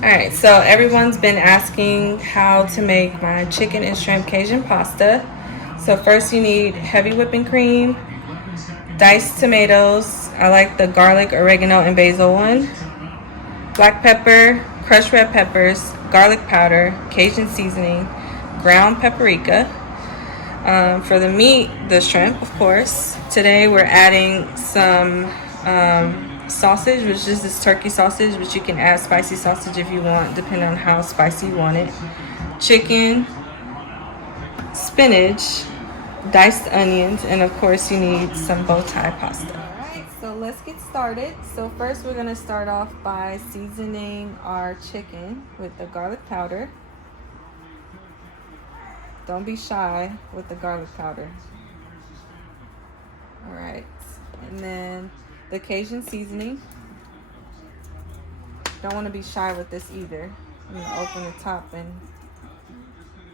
Alright, so everyone's been asking how to make my chicken and shrimp Cajun pasta. So first you need heavy whipping cream, diced tomatoes. I like the garlic, oregano, and basil one. Black pepper, crushed red peppers, garlic powder, Cajun seasoning, ground paprika. For the meat, the shrimp, of course. Today we're adding some sausage, which is this turkey sausage, but you can add spicy sausage if you want, depending on how spicy you want it. Chicken, spinach, diced onions, and of course you need some bow tie pasta. Alright, so let's get started. So first we're going to start off by seasoning our chicken with the garlic powder. Don't be shy with the garlic powder. Alright, and then the Cajun seasoning. Don't want to be shy with this either. I'm going to open the top and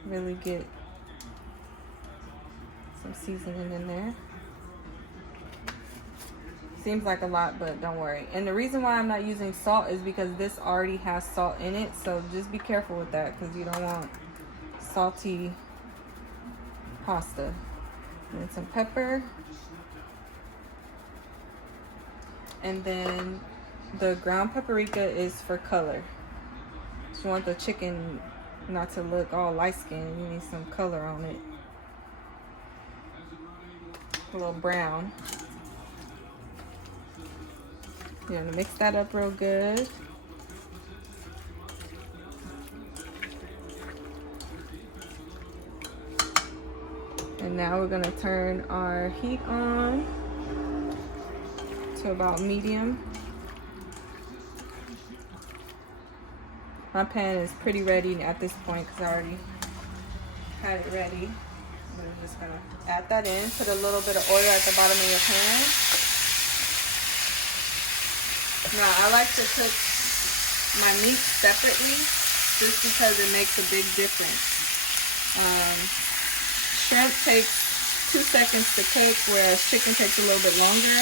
really get some seasoning in there. Seems like a lot, but don't worry. And the reason why I'm not using salt is because this already has salt in it, so just be careful with that because you don't want salty pasta. And then some pepper. And then the ground paprika is for color. So you want the chicken not to look all light skinned, you need some color on it. A little brown. You're gonna mix that up real good. And now we're gonna turn our heat on to about medium. My pan is pretty ready at this point because I already had it ready. We're just gonna add that in. Put a little bit of oil at the bottom of your pan. Now I like to cook my meat separately just because it makes a big difference. Shrimp takes 2 seconds to cook, whereas chicken takes a little bit longer,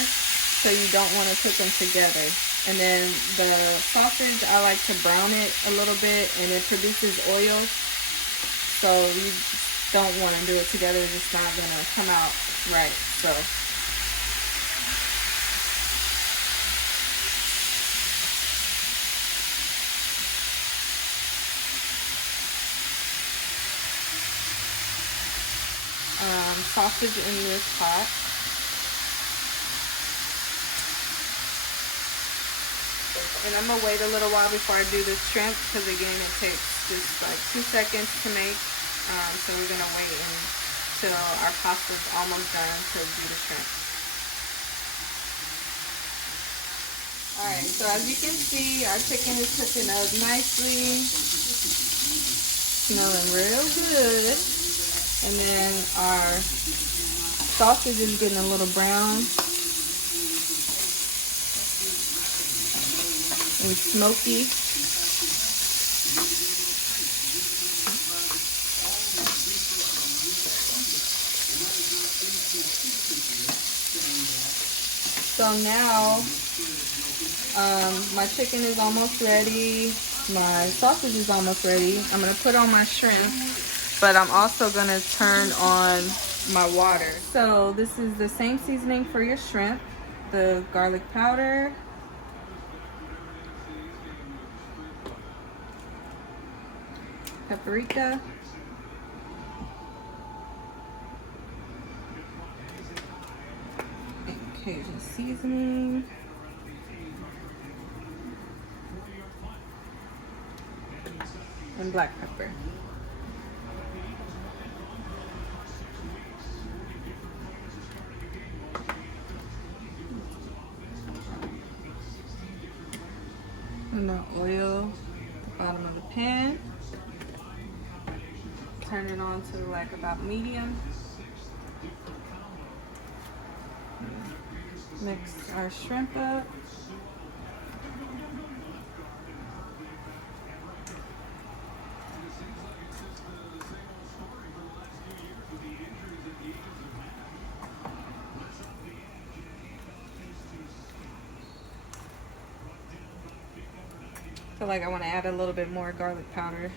so you don't want to cook them together. And then the sausage, I like to brown it a little bit, and it produces oil, so you don't want to do it together. It's just not going to come out right. So sausage in this pot. And I'm gonna wait a little while before I do the shrimp because again it takes just like 2 seconds to make. So we're gonna wait until our pasta's almost done to do the shrimp. Alright, so as you can see, our chicken is cooking up nicely. Smelling real good. And then our sausage is getting a little brown and smoky. So now my chicken is almost ready. My sausage is almost ready. I'm gonna put on my shrimp, but I'm also gonna turn on my water. So this is the same seasoning for your shrimp. The garlic powder, paprika, and Cajun seasoning, and black pepper. And the oil at the bottom of the pan. Turn it on to like about medium. Mix our shrimp up. feel like I want to add a little bit more garlic powder.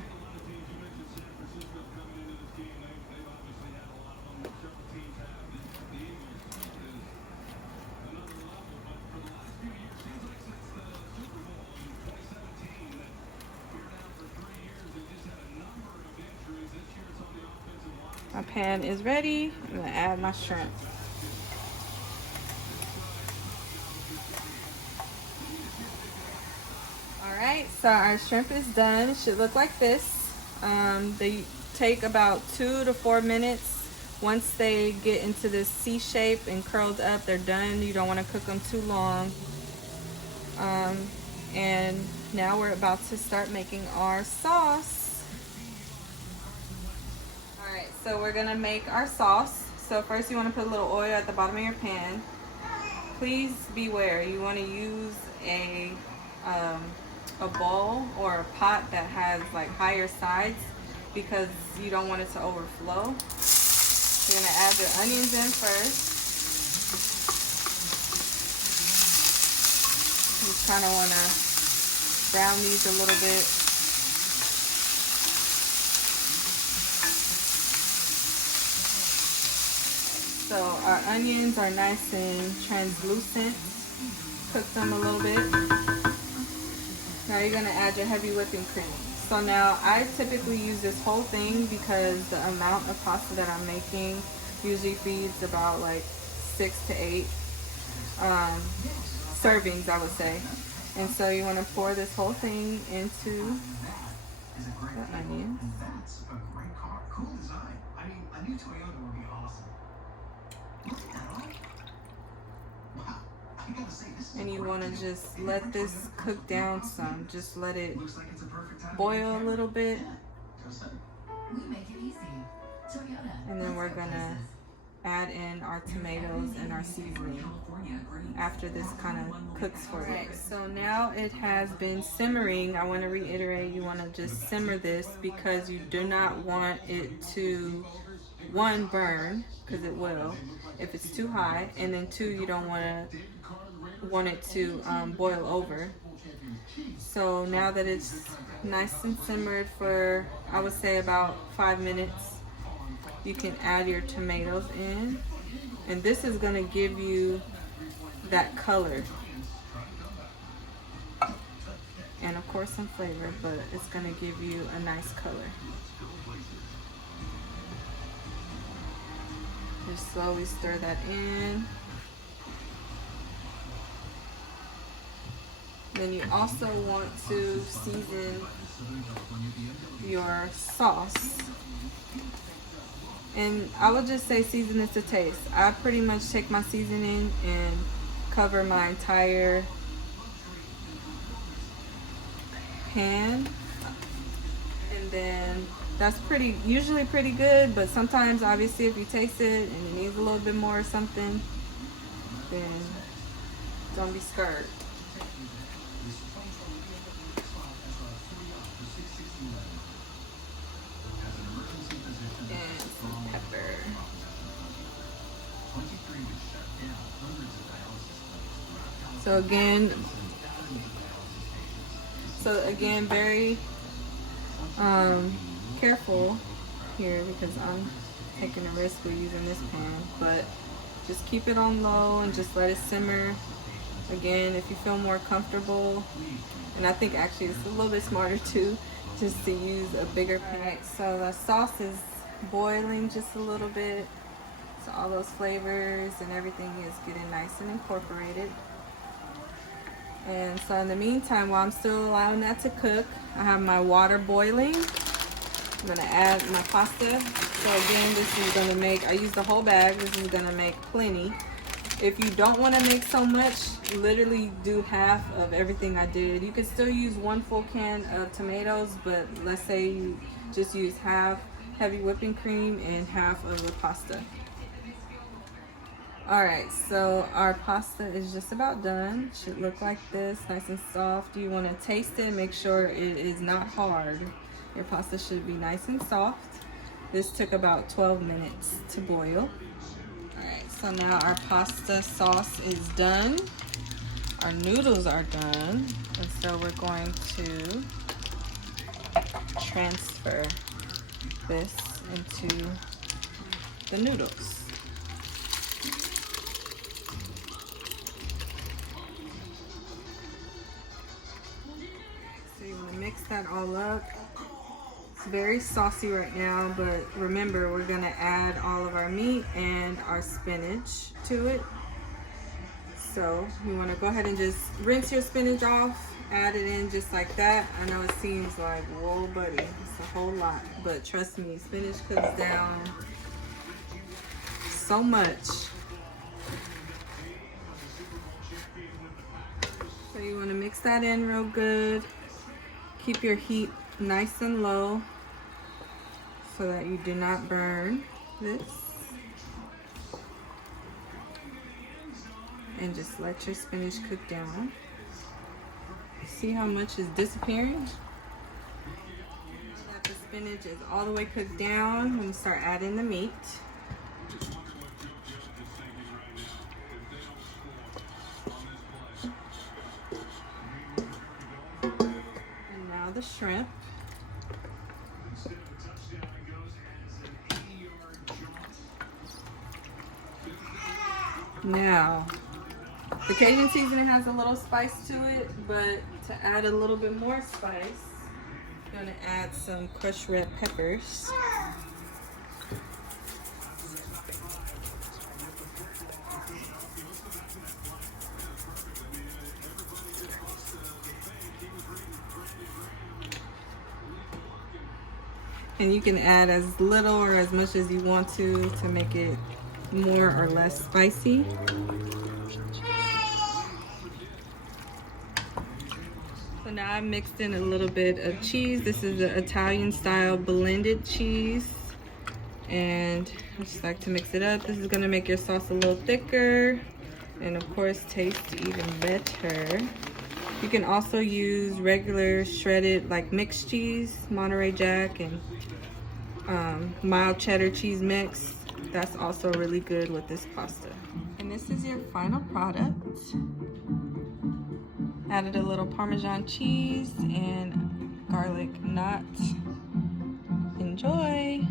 My pan is ready. I'm gonna add my shrimp. Alright, so our shrimp is done. It should look like this. They take about 2 to 4 minutes. Once they get into this C shape and curled up, they're done. You don't want to cook them too long. And now we're about to start making our sauce. Alright, so we're gonna make our sauce. So first you want to put a little oil at the bottom of your pan. Please beware, you want to use a bowl or a pot that has like higher sides because you don't want it to overflow. You're gonna add your onions in first. You kind of want to brown these a little bit. So our onions are nice and translucent. Cook them a little bit. Now you're gonna add your heavy whipping cream. So now I typically use this whole thing because the amount of pasta that I'm making usually feeds about like 6 to 8 servings, I would say. And so you want to pour this whole thing into the onions. That's a great car. Cool design. I mean, a new Toyota would be awesome. Look at that all. Wow. I gotta say, this is And you want to just let this cook down some. Just let it boil a little bit. We make it easy. Toyota. And then we're gonna add in our tomatoes and our seasoning after this kind of cooks for it. So now it has been simmering. I want to reiterate, you want to just simmer this because you do not want it to, one, burn, because it will if it's too high, and then two, you don't want it to boil over. So now that it's nice and simmered for, I would say, about 5 minutes, you can add your tomatoes in, and this is going to give you that color and of course some flavor, but it's going to give you a nice color. Just slowly stir that in. Then you also want to season your sauce. And I would just say season is to taste. I pretty much take my seasoning and cover my entire pan. And then that's usually pretty good, but sometimes obviously if you taste it and it needs a little bit more or something, then don't be scared. So again, very careful here because I'm taking a risk with using this pan, but just keep it on low and just let it simmer. Again, if you feel more comfortable, and I think actually it's a little bit smarter too, just to use a bigger pan. Right, so the sauce is boiling just a little bit, so all those flavors and everything is getting nice and incorporated. And so in the meantime, while I'm still allowing that to cook, I have my water boiling. I'm gonna add my pasta. So again, this is gonna make, I use the whole bag, this is gonna make plenty. If you don't wanna make so much, literally do half of everything I did. You could still use 1 full can of tomatoes, but let's say you just use half heavy whipping cream and half of the pasta. Alright, so our pasta is just about done. Should look like this, nice and soft. You want to taste it, make sure it is not hard. Your pasta should be nice and soft. This took about 12 minutes to boil. Alright, so now our pasta sauce is done. Our noodles are done, and so we're going to transfer this into the noodles. So you want to mix that all up. It's very saucy right now, but remember, we're going to add all of our meat and our spinach to it. So you want to go ahead and just rinse your spinach off, add it in just like that. I know it seems like, whoa buddy, it's a whole lot, but trust me, spinach cooks down so much. So you want to mix that in real good. Keep your heat nice and low so that you do not burn this. And just let your spinach cook down. See how much is disappearing? Now that the spinach is all the way cooked down, I'm going to start adding the meat. And now the shrimp. Now, the Cajun seasoning has a little spice to it, but to add a little bit more spice, I'm going to add some crushed red peppers. And you can add as little or as much as you want to make it more or less spicy. So now I've mixed in a little bit of cheese. This is the Italian style blended cheese. And I just like to mix it up. This is gonna make your sauce a little thicker and of course taste even better. You can also use regular shredded like mixed cheese, Monterey Jack and mild cheddar cheese mix. That's also really good with this pasta. And this is your final product. Added a little Parmesan cheese and garlic knot. Enjoy!